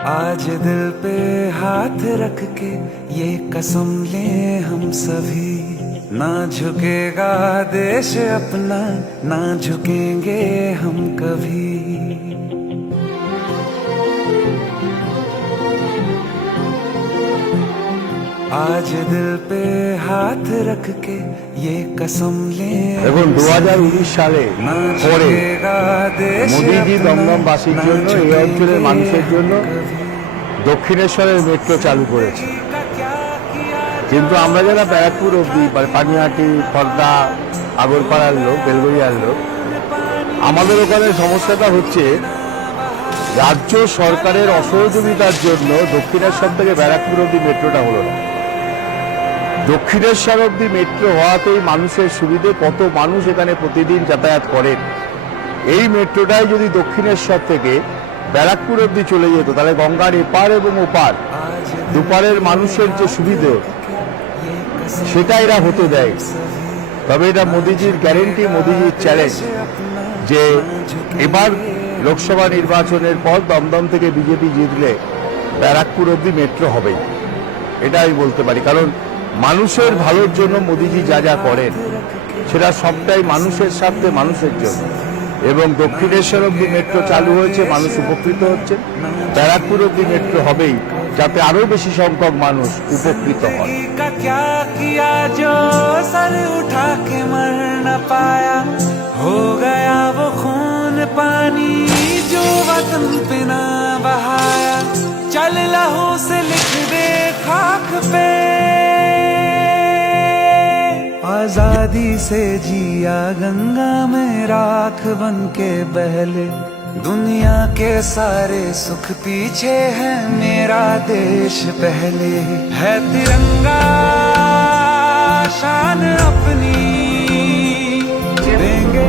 आज दिल पे हाथ रख के ये कसम ले हम सभी, ना झुकेगा देश अपना, ना झुकेंगे हम कभी। आज दिल पे हाथ रख के ये कसम ले। দেখুন 2019 সালে পরে মোদিজি দমদমবাসীর জন্য এই অঞ্চলের মানুষের জন্য দক্ষিণেশ্বরের মেট্রো চালু করেছে, কিন্তু আমরা যারা ব্যারাকপুর অব্দি পানিহাটি খর্দা আগরপাড়ার লোক বেলগড়িয়ার লোক, আমাদের ওখানে সমস্যাটা হচ্ছে রাজ্য সরকারের অসহযোগিতার জন্য দক্ষিণেশ্বর থেকে ব্যারাকপুর অব্দি মেট্রোটা হলো না। দক্ষিণেশ্বর অব্দি মেট্রো হওয়াতেই মানুষের সুবিধে, কত মানুষ এখানে প্রতিদিন যাতায়াত করেন। এই মেট্রোটাই যদি দক্ষিণেশ্বর থেকে ব্যারাকপুর অব্দি চলে যেত, তাহলে গঙ্গার এপার এবং ওপার দুপারের মানুষের যে সুবিধে সেটা এরা হতে দেয়। তবে এটা মোদিজির গ্যারেন্টি, মোদিজির চ্যালেঞ্জ যে এবার লোকসভা নির্বাচনের পর দমদম থেকে বিজেপি জিতলে ব্যারাকপুর অব্দি মেট্রো হবেই, এটা আমি বলতে পারি। কারণ মানুষের ভালোর জন্য মোদিজি যা যা করেন সেটা সবটাই মানুষের স্বার্থে, মানুষের জন্য। এবং দক্ষিণেশ্বর অব্দি মেট্রো চালু হয়েছে, মানুষ উপকৃত হচ্ছে। ব্যারাকপুর অব্দি মেট্রো হবেই, যাতে আরো বেশি সংখ্যক মানুষ উপকৃত হয়। हो गया वो खून पानी जो वतन पे ना बहाया, चल लहू से लिख दे खाक पे। आजादी से जिया गंगा में राख बन के बहले, दुनिया के सारे सुख पीछे है मेरा देश पहले। है तिरंगा शान अपनी देंगे।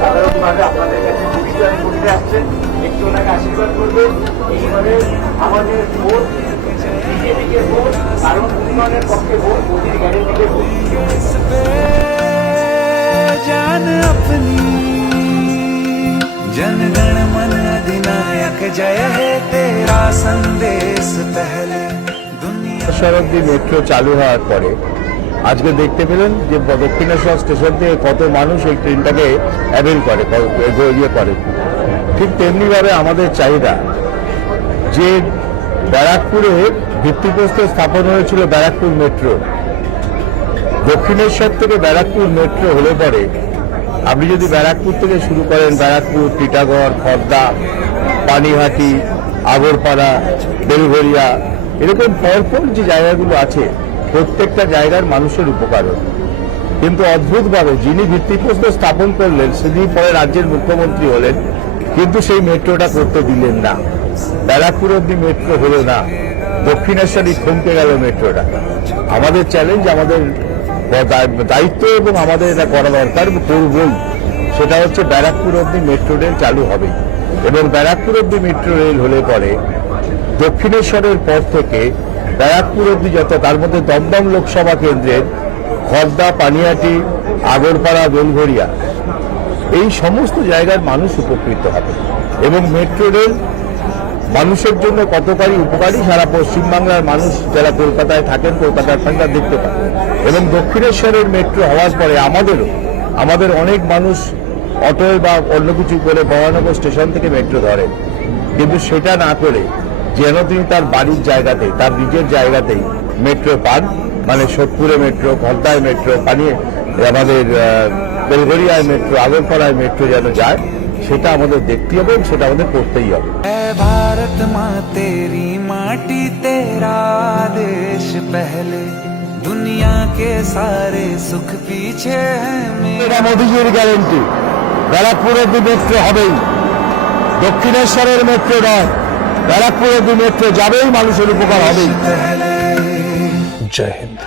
সাধারণভাবে আপনাদের কাছে নিবেদন করতে আসছেন, একটু ওনাকে আশীর্বাদ করবেন। এইবারে আমাদের ভোট বিজেপিকে ভোট, কারণ উন্নয়নের পক্ষে ভোট, মোদির গ্যারেন্টিকে ভোট। जान अपनी जनगण मन अधिनायक जय है तेरा संदेश पहले। দক্ষিণেশ্বর অব্দি মেট্রো চালু হওয়ার পরে আজকে দেখতে পেলেন যে দক্ষিণেশ্বর স্টেশন থেকে কত মানুষ এই ট্রেনটাকে অ্যাভেল করে, ইয়ে করে। ঠিক তেমনিভাবে আমাদের চাহিদা যে ব্যারাকপুরে ভিত্তিপ্রস্তর স্থাপন হয়েছিল ব্যারাকপুর মেট্রো, দক্ষিণেশ্বর থেকে ব্যারাকপুর মেট্রো হলে পরে আপনি যদি ব্যারাকপুর থেকে শুরু করেন, ব্যারাকপুর, টিটাগড়, খর্দা, পানিহাটি, আগরপাড়া, বেলঘরিয়া, এরকম পরপর যে জায়গাগুলো আছে প্রত্যেকটা জায়গার মানুষের উপকার হবে। কিন্তু অদ্ভুতভাবে যিনি ভিত্তিপ্রস্তর স্থাপন করলেন তিনি পরে রাজ্যের মুখ্যমন্ত্রী হলেন, কিন্তু সেই মেট্রোটা করতে দিলেন না। ব্যারাকপুর অব্দি মেট্রো হলো না, দক্ষিণেশ্বরই থমকে গেল মেট্রোটা। আমাদের চ্যালেঞ্জ, আমাদের দায়িত্ব এবং আমাদের এটা করা দরকার, করবই। সেটা হচ্ছে ব্যারাকপুর অব্দি মেট্রো রেল চালু হবে, এবং ব্যারাকপুর অব্দি মেট্রো রেল হলে পরে দক্ষিণেশ্বরের পর থেকে ব্যারাকপুর অব্দি যত, তার মধ্যে দমদম লোকসভা কেন্দ্রের খর্দা, পানিহাটি, আগরপাড়া, বেলঘরিয়া, এই সমস্ত জায়গার মানুষ উপকৃত হবে। এবং মেট্রো রেল মানুষের জন্য কতটাই উপকারী সারা পশ্চিমবাংলার মানুষ যারা কলকাতায় থাকেন, কলকাতার থাকা দেখতে পান। এবং দক্ষিণেশ্বরের মেট্রো হওয়ার পরে আমাদের অনেক মানুষ অটোয় বা অন্য কিছু করে বরানগর স্টেশন থেকে মেট্রো ধরেন, কিন্তু সেটা না করে যেন তিনি তার বাড়ির জায়গাতেই, তার নিজের জায়গাতেই মেট্রো পান, মানে সোদপুরে মেট্রো, খর্দায় মেট্রো, আমাদের বেলঘরিয়ায় মেট্রো, আগরপাড়ায় মেট্রো যেন যায়, সেটা আমাদের দেখতে হবে এবং সেটা আমাদের করতেই হবে। भारत माँ तेरी माटी तेरा देश पहले, दुनिया के सारे सुख पीछे है मेरा। मोदीजीর গ্যারেন্টি ব্যারাকপুর অব্দি মেট্রো হবেই, দক্ষিণেশ্বরের মেট্রো নয়, ব্যারাকপুর অব্দি মেট্রো যাবেই, মানুষের উপকার হবেই। जय हिंद।